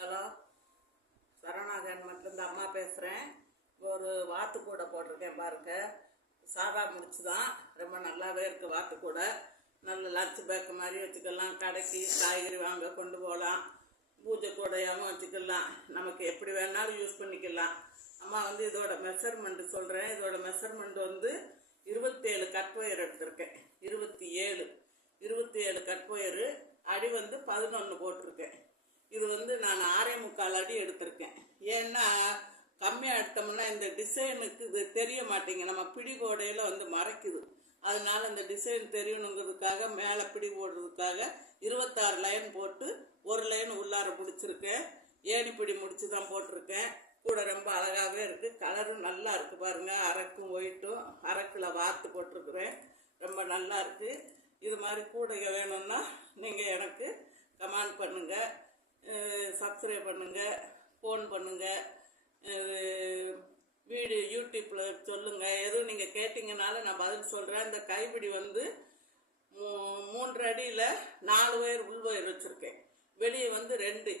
Hello, சரவணாகன் மட்டும் அம்மா பேசுகிறேன். ஒரு வாத்து கூட போட்டிருக்கேன் பாருங்க. சாதா முடிச்சு தான், ரொம்ப நல்லாவே இருக்குது. வாத்து கூட நல்ல லஞ்ச் பேக் மாதிரி வச்சுக்கலாம். கடைக்கு காய்கறி வாங்க கொண்டு போகலாம். பூஜை கூடையாகவும் வச்சுக்கலாம். நமக்கு எப்படி வேணாலும் யூஸ் பண்ணிக்கலாம். அம்மா இதோட மெஷர்மெண்ட்டு சொல்கிறேன். இதோட மெஷர்மெண்ட் 27 கட் ஒயர் எடுத்திருக்கேன். 27 கட் ஒயரு. அடி 11 போட்டிருக்கேன். இது நான் 6.25 அடி எடுத்திருக்கேன். ஏன்னா கம்மியாக எடுத்தோம்னா இந்த டிசைனுக்கு இது தெரிய மாட்டேங்க. நம்ம பிடி கோடையில் மறைக்குது. அதனால இந்த டிசைன் தெரியணுங்கிறதுக்காக மேலே பிடி போடுறதுக்காக 26 லைன் போட்டு ஒரு லைன் உள்ளார பிடிச்சிருக்கேன். ஏணிப்பிடி முடிச்சு தான் போட்டிருக்கேன். கூட ரொம்ப அழகாகவே இருக்குது. கலரும் நல்லா இருக்குது பாருங்கள். அரக்கும் ஒயிட்டும் அரக்கில் வாத்து போட்டிருக்குறேன். ரொம்ப நல்லா இருக்குது. இது மாதிரி கூடைங்க வேணும்னா நீங்கள் எனக்கு கமெண்ட் பண்ணுங்கள், சப்ஸ்கிரைப் பண்ணுங்கள், ஃபோன் பண்ணுங்கள், வீடியோ யூடியூப்பில் சொல்லுங்கள். எதுவும் நீங்கள் கேட்டிங்கனால நான் பதில் சொல்கிறேன். இந்த கைப்பிடி 3 அடியில் 4 ஒயர் உள் ஒயர் வச்சுருக்கேன். வெளியே 2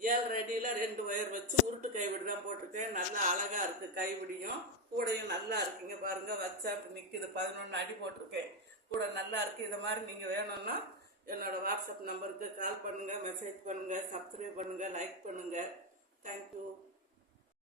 7 அடியில் 2 ஒயர் வச்சு உருட்டு கைப்பிடி தான் போட்டிருக்கேன். நல்லா அழகாக இருக்குது. கைப்பிடியும் கூடையும் நல்லா இருக்குங்க பாருங்கள். வச்சா அப்படி நிற்கிது. 11 அடி போட்டிருக்கேன். கூட நல்லா இருக்குது. இதை மாதிரி நீங்கள் வேணும்னா என்னோடய வாட்ஸ்அப் நம்பருக்கு கால் பண்ணுங்கள், மெசேஜ் பண்ணுங்கள், சப்ஸ்கிரைப் பண்ணுங்கள், லைக் பண்ணுங்கள். தேங்க்யூ.